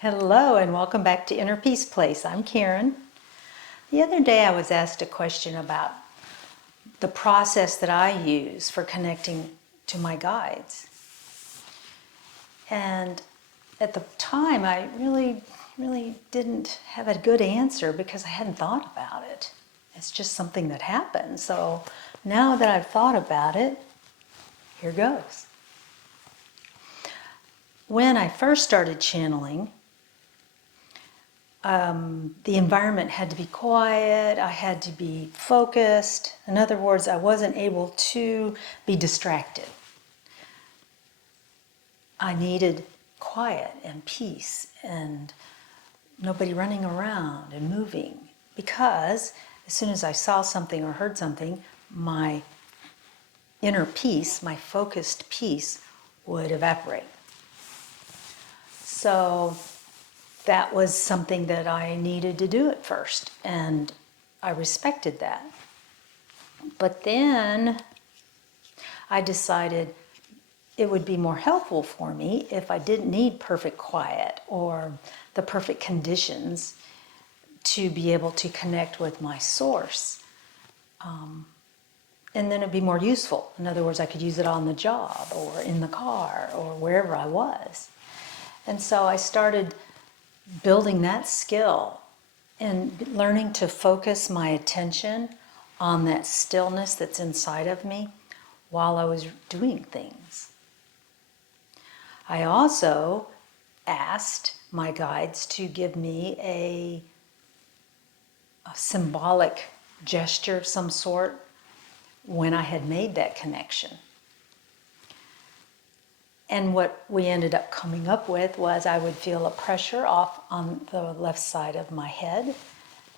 Hello and welcome back to Inner Peace Place. I'm Karen. The other day I was asked a question about the process that I use for connecting to my guides. And at the time I really didn't have a good answer because I hadn't thought about it. It's just something that happened. So now that I've thought about it, here goes. When I first started channeling, the environment had to be quiet, I had to be focused. In other words, I wasn't able to be distracted. I needed quiet and peace and nobody running around and moving, because as soon as I saw something or heard something, my inner peace, my focused peace, would evaporate. So that was something that I needed to do at first, and I respected that. But then I decided it would be more helpful for me if I didn't need perfect quiet or the perfect conditions to be able to connect with my source. And then it'd be more useful. In other words, I could use it on the job or in the car or wherever I was. And so I started building that skill and learning to focus my attention on that stillness that's inside of me while I was doing things. I also asked my guides to give me a symbolic gesture of some sort when I had made that connection. And what we ended up coming up with was I would feel a pressure off on the left side of my head,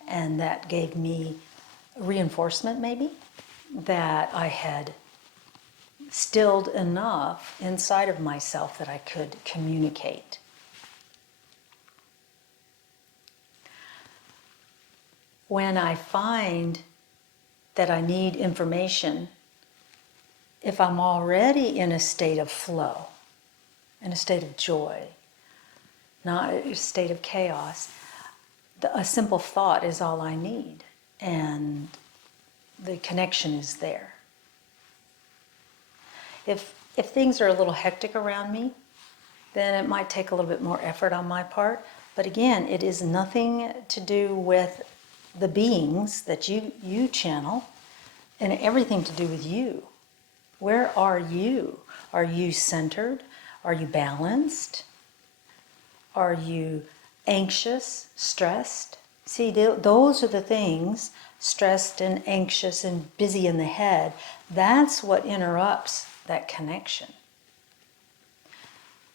and that gave me reinforcement maybe that I had stilled enough inside of myself that I could communicate. When I find that I need information, if I'm already in a state of flow, in a state of joy, not a state of chaos, a simple thought is all I need, and the connection is there. If things are a little hectic around me, then it might take a little bit more effort on my part. But again, it is nothing to do with the beings that you channel, and everything to do with you. Where are you? Are you centered? Are you balanced? Are you anxious, stressed? See, those are the things, stressed and anxious and busy in the head. That's what interrupts that connection.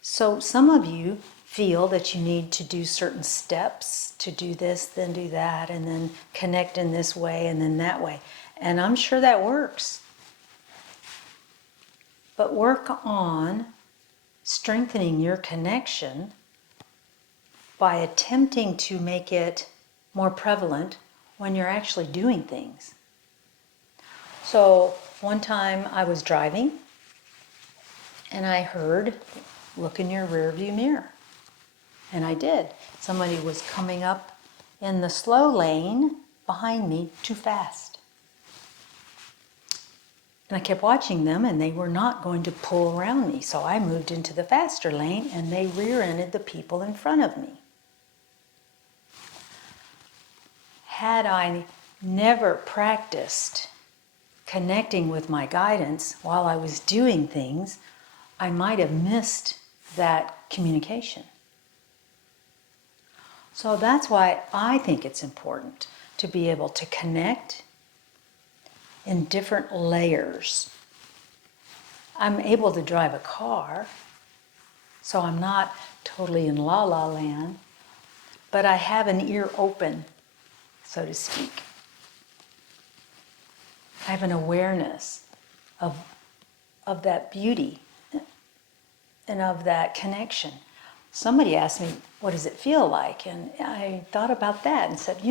So some of you feel that you need to do certain steps to do this, then do that, and then connect in this way and then that way. And I'm sure that works. But work on strengthening your connection by attempting to make it more prevalent when you're actually doing things. So one time I was driving and I heard, "Look in your rearview mirror." And I did. Somebody was coming up in the slow lane behind me too fast. And I kept watching them, and they were not going to pull around me. So I moved into the faster lane, and they rear-ended the people in front of me. Had I never practiced connecting with my guidance while I was doing things, I might have missed that communication. So that's why I think it's important to be able to connect in different layers. I'm able to drive a car, so I'm not totally in la-la land, but I have an ear open, so to speak. I have an awareness of that beauty and of that connection. Somebody asked me, what does it feel like? And I thought about that and said,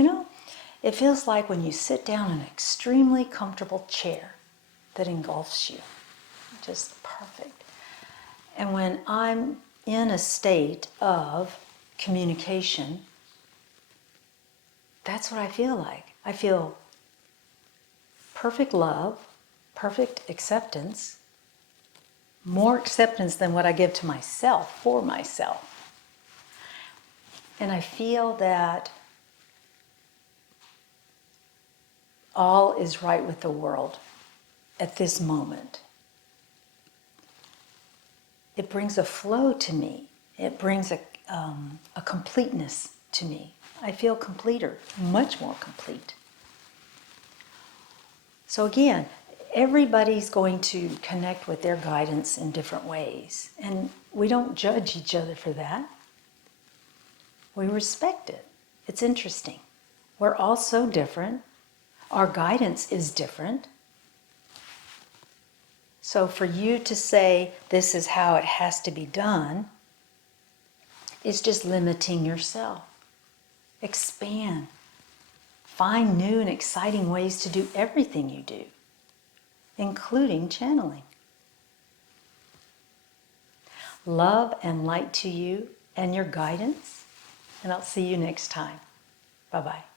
it feels like when you sit down in an extremely comfortable chair that engulfs you. Just perfect. And when I'm in a state of communication, that's what I feel like. I feel perfect love, perfect acceptance, more acceptance than what I give to myself, for myself. And I feel that all is right with the world at this moment. It brings a flow to me. It brings a completeness to me. I feel completer, much more complete. So again, everybody's going to connect with their guidance in different ways. And we don't judge each other for that. We respect it. It's interesting. We're all so different. Our guidance is different. So for you to say this is how it has to be done is just limiting yourself. Expand. Find new and exciting ways to do everything you do, including channeling. Love and light to you and your guidance, and I'll see you next time. Bye-bye.